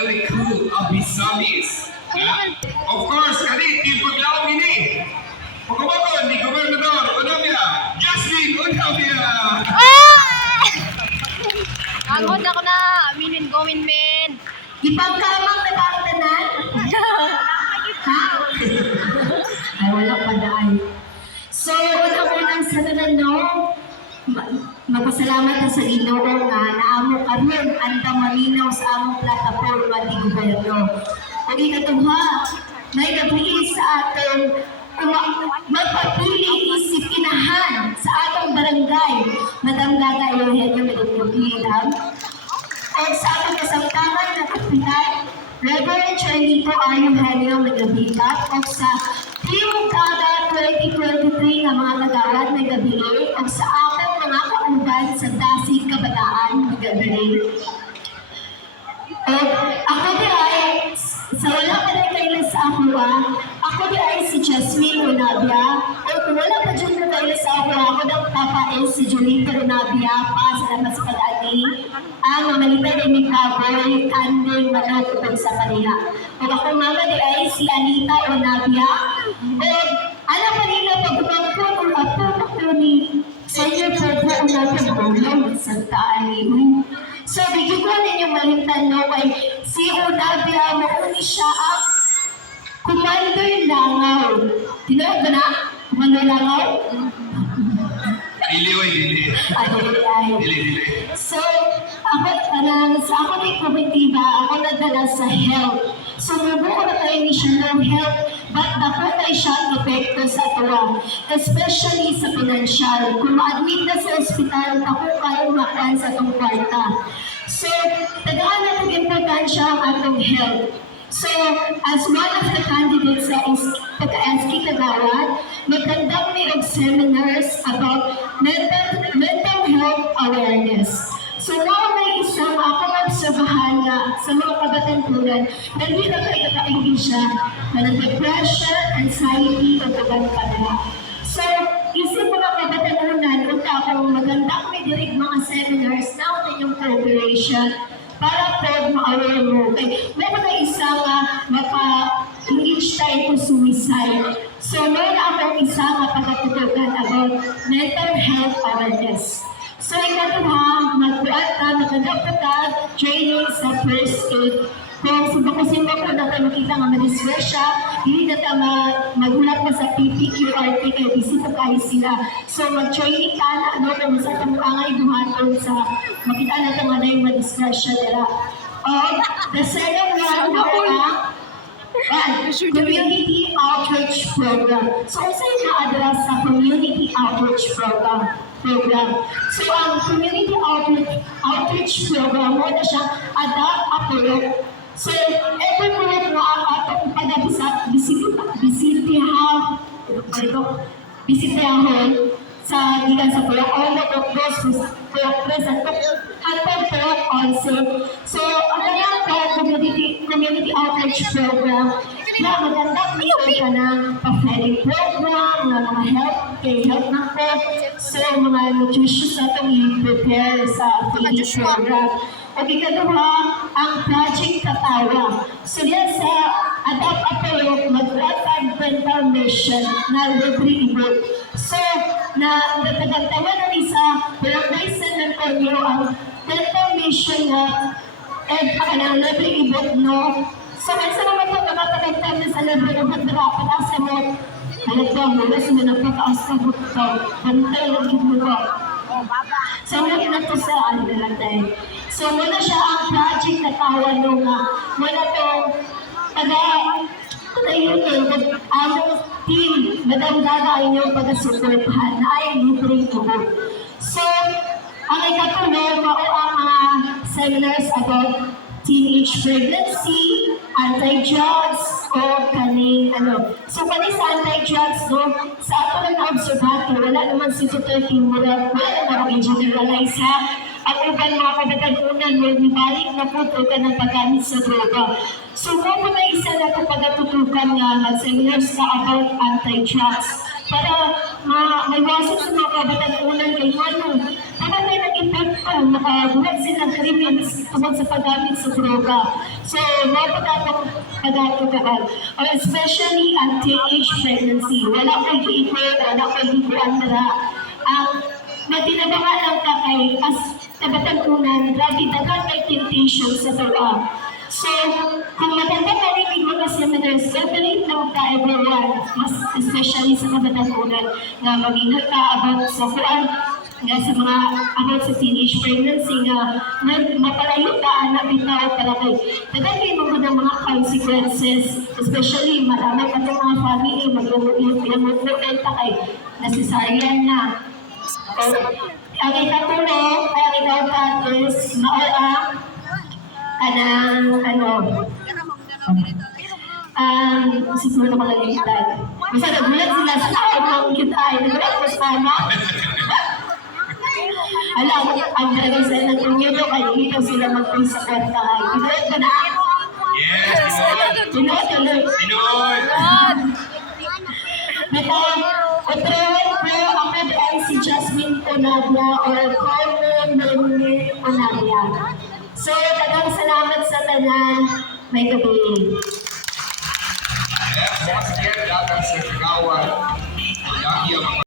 very cool abisamis. Of course, kani team paglaom ini. Pagkabakon ni Gobernador Onabia, Justin Onabia. Angod ako na, aminin gawin men. Ipagkamang nagkakatanan? Ha? Ay, wala pa daan. So, unang-unang sa no, magpasalamat na sa Ginoo nga naamo karon anda maminaw sa among plataporma di gobyerno. Ug ikatuha, may gabi sa atong magpapili isip kinahan sa atong barangay. Madam Gaga Eugenio Medellin. O sa atong kasamtangan na kapitan, Reverend Charlito R. Eugenio Medellin. O sa Team Gaga 2023 nga mga kagawad may gabi. O sa atong mga kauban sa Dasig Kabataan may gabi. O ako di ay, sa wala pa rin kayo sa ako di ay si Jasmine Onabia. O kung wala pa dyan na kayo sa ako daw papain si Julita Onabia pa sa lamas pag-ani. Ang mamalita rin ni Kaboy, Kanding, Manok, upang sa kanila. O ako mama di ay si Anita Onabia. O alam pa nila pag-upangkot o apo ko ni Senior Pedro Onabia Bolong sa Taaliwi. So, bigyan ko ninyong malimtan no, kay si Onabia, mauni siya ang Commander Langaw. Tinawag ba na? Commander Langaw? Dili oy, dili. Dili. So, sa ako ni komitiba, ako nadala sa health. So, nabuo na tayo ni siya ng health, but dako tayo siya ang epekto sa tuwa, especially sa financial. Kung ma-admit na sa ospital, ako kayo makan sa itong kwarta. So, tagaan na itong importansya ang atong health. So, as one of the candidates sa pagka-SK Kagawad, magkandang may seminars about mental health awareness. So, now may isang akong obserbahan na sa mga kabatantunan, hindi na kayo nakaingin siya na depression, anxiety, o pagkakadala. So, isip mga kabatantunan, kung akong magandang may dirig mga seminars na inyong cooperation, para po ma-aware mo. Okay, meron na isang maka-engage tayo to suicide. So, meron na akong isang pagkatutugan about mental health awareness. So, ikatuha, magbuat ka, magandang training sa first aid. Kung simba ko na tayo makita nga madisgrasya, hindi na tayo magulat na sa PPQRT kaya bisita kayo sila. So mag-training ka na ano kung sa itong angay duhaton sa makita na tayo na yung madisgrasya nila. The second one na Community Outreach Program. So isa yung na-address sa Community Outreach Program. So ang Community Outreach Program mo na siyang adapt approach. So, every month na atong bisitihahon sa gikan sa Pulacon o Progress at Hatag Pulak also. So, ang kanyang community outreach program na magandang nito ka ng pa-feeding program, mga health na po. So, mga nutritious na itong i-prepare sa feeding program. O ikaduha, ang Project Katawa. So yan sa Adapt Apollo, mag-atag dental mission na libre ibot. So, natagatawa na rin sa Barangay San Antonio ang dental mission na libre ibot, no? So, sa naman po, nakatagantag na sa libre ibot, nakapatasa mo, halaga mo, nasa na nagpataas na bukto, bantay lang ibot ko. So, muna na ito sa Albertay. So, muna siya ang project na tawa nung muna itong taga-yun among team, Madam Gaga inyong pag-supportahan na ay libreng tubog. So, ang ikatulong, mao ang mga seminars about teenage pregnancy, anti-drugs, o kaning So, kaning sa anti-drugs, no, sa ato lang na-observate, wala naman si Dr. Timura, wala naman i-generalize ha. Ang uban mga kabatagunan, nibalik na po ka ng paggamit sa droga. So, kung na isa na ito pagatutukan nga seminars na about anti-drugs, para maiwasan sa mga kabatagunan kay ano, para tayo nag-epekto, makagulat silang krimen tungkol sa paggamit sa droga. So, mapagkakapagkakapag, or especially ang teenage pregnancy. Wala ko iikot, wala ko higuan nila. Matinabangan lang ka kay as tabatantunan, grabe dagat kay temptation sa tuwa. So, kung maganda narinig mo kasi seminars, operate lang ka everyone, mas especially sa kabatantunan, na mag-ingat ka about sa kuan, nga sa mga about sa teenage pregnancy nga mapalayo ka anak bitaw para kay dagay mo ng mga consequences, especially marami pa itong mga family mag-lumot-lumot ka kay necessaryan na. Ang ikatulong, ang ikaupat is mao siguro mga limitad. Basta nagulat sila sa tao ng kita ay nagulat ko sa ama. Alam, ang talaga sa nag-unyado kay dito sila mag-pray sa kwarta. Ginuot ka na? Yes, Pinoy. Ginuot ka na? Pinoy. Otro po, ako ay si Jasmine Onabia or Carmen Melanie Onabia. So, dagang salamat sa tanan. May gabi. Yes, once again, dapat sa Kagawan. Lagi ang mga